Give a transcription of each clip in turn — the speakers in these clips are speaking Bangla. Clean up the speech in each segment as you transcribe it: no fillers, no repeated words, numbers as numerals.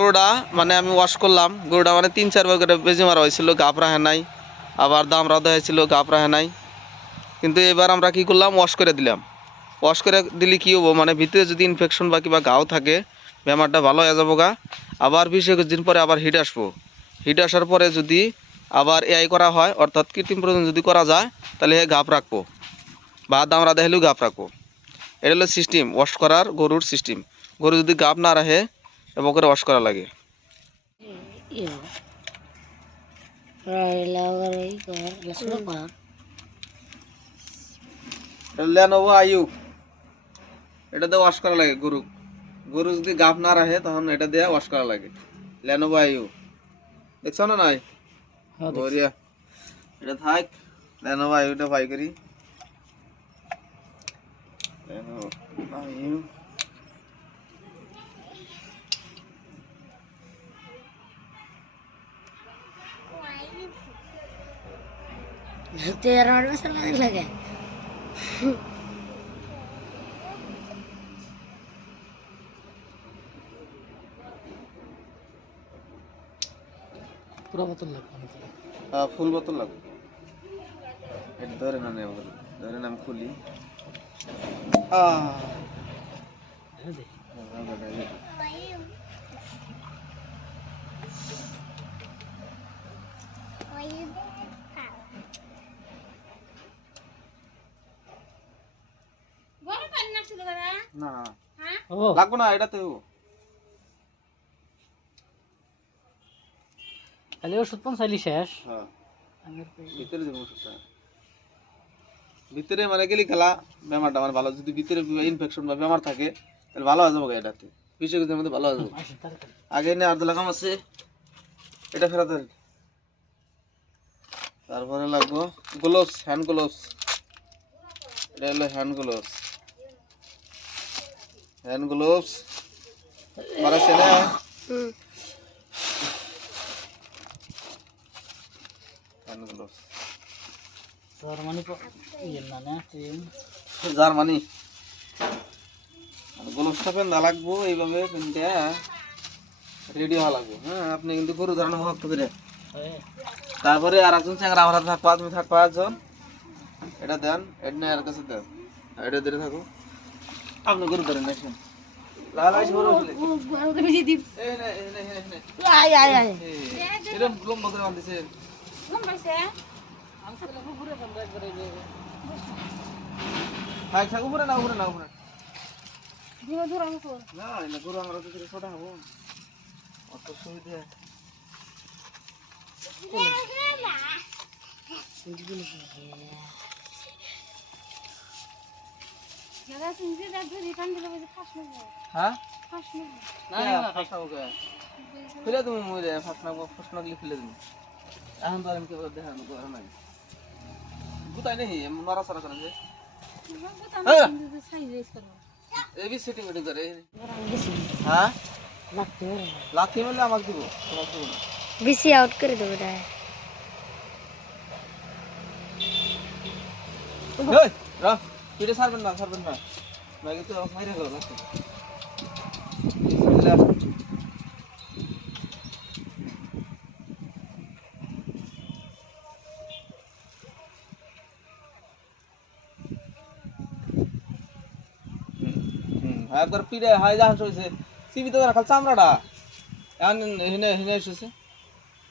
গরুটা মানে আমি ওয়াশ করলাম, গরুটা মানে 3-4 বার করে বেজি মারা হয়েছিল, গাপ রাখে নাই, আবার দামরা দেওয়া হয়েছিল, গাপ রাখে নাই। কিন্তু এবার আমরা কি করলাম, ওয়াশ করে দিলাম। ওয়াশ করে দিলে কী হবো, মানে ভিতরে যদি ইনফেকশন বা কিংবা ঘাও থাকে বেমারটা ভালো হয়ে যাবো গা। আবার 20-21 দিন পরে আবার হিট আসবো। হিট আসার পরে যদি আবার এআই করা হয়, অর্থাৎ কৃত্রিম প্রজনন যদি করা যায়, তাহলে গাপ রাখবো বা দামরা দেখালেও গাপ রাখবো। এটা হলো সিস্টেম ওয়াশ করার গরুর সিস্টেম। গরু যদি গাপ না রাখে এবং করে ওয়াশ করা লাগে। লেনোভো আইউ এটা দিয়ে ওয়াশ করা লাগে গরু। গরু যদি গাপ না রাখে তখন এটা দিয়ে ওয়াশ করা লাগে। লেনোভো আইউ দেখছো না নাই? বঢ়িয়া। এটা থাক, লেনোভো আইউটা বাই করি। লেনোভো আইউ तेरा और में सलाद लगे पूरा बोतल लगा ফুল বোতল লাগবে। এটা ধরে না নেব, ধরে না আমি খুলি। না লাগবো না, এটাতে তাহলে ওষুধ পৌঁছাইলি শেষ। ভিতরে দেবো ওষুধটা। ভিতরে মানে গেলি খেলা বেমারটা মানে ভালো, যদি ভিতরে ইনফেকশন বা বেমার থাকে তাহলে ভালো হয়ে যাবো এটাতে, 20 দিনের মধ্যে ভালো হয়ে যাবো। আগে এনে আর লাগাম আছে, এটা ফেরাতে। তারপরে লাগবো গ্লোভস, হ্যান্ড গ্লোভস। এটা হলো হ্যান্ড গ্লোভস। হ্যান্ড গ্লোভস পারাছে না? হ্যান্ড গ্লোভস জার্মানি ইয়ে না না টিম জার্মানি। গ্লোভসটা পেন্দা লাগবো এইভাবে পেনতে রেডি হওয়া লাগবো। হ্যাঁ, আপনি কিন্তু গরু ধরানো ভক্ত করে। তারপরে আর একজন চ্যাংরা আমার হাতে থাকবা, তুমি থাকবা একজন। এটা দেন, এটা নিয়ে আর কাছে দেন, এটা ধরে থাকো। আপনি গরু ধরেন না, লাগাইছি বড় হইলে এই না এই না এই না আয় আয় আয় এরকম লম্বা করে বাঁধছে। হাই থাক, উপরে না উপরে না উপরে না, না গরু আমার কাছে ছোট হবো অত সুবিধা। হ্যাঁ ফেলে তুমি ফাঁস লাগলে ফেলে তুমি। এখন তো আর আমি কেবল দেখা নাই গুতাই নেই নড়াচড়া করে যে এবি সেটিং ওটি করে। হ্যাঁ লাথি মেলে আমাকে দিব, তোমাকে দিব না। বেশি আউট করে দেবো তাই এই রা পিঠে ছাড়বেন না, ছাড়বেন না, মাইকে তো মাইরে গেল লাস্টে। একবার পিঠে হাই জাহাজ হয়েছে সিবি তো খাল চামড়াটা এখন হিনে হিনে এসেছে।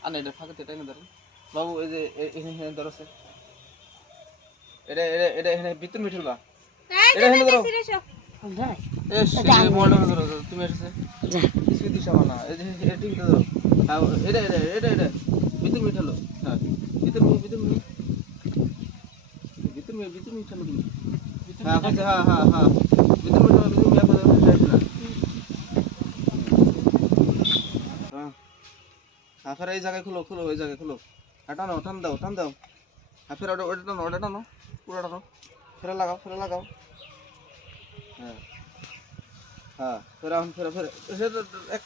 আর না এটা ফাঁকে তো এটাই না ধরেন বাবু, এই যে এখানে ধরছে এটা এটা এটা এখানে ভিতর মিঠুল বা এটা এখানে ধরো। এস এই মডেল ধরো তুমি এসেছে কিছু দিছ না, এই যে এটা ঠিক ধরো। এটা এটা এটা এটা ভিতর মিঠালো। হ্যাঁ ভিতর ভিতর ভিতর ভিতর মিঠালো তুমি। হ্যাঁ হ্যাঁ হ্যাঁ হ্যাঁ ভিতর মিঠালো ভিতর মিঠালো। হ্যাঁ ফের এই জায়গায় খুলো খুলো, ওই জায়গায় খুলো। হ্যাঁ টানো, টান দাও টান দাও। হ্যাঁ ফের ওটা টানো, ওটা টানো, পুরো টানো, ফেরে লাগাও ফেরে লাগাও। হ্যাঁ হ্যাঁ ফের এখন ফের ফের এক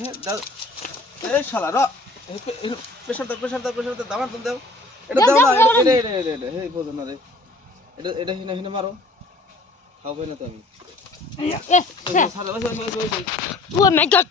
হ্যাঁ দাও। এই শালা র প্রেশার দাও প্রেশার দাও প্রেশার দাও, দামার দাও। এটা দাও না, এটা এটা এটা এটা এই বোঝো না রে, এটা এটা হিনে হিনে মারো, খাওয়াবে না তো আমি। Oh my god!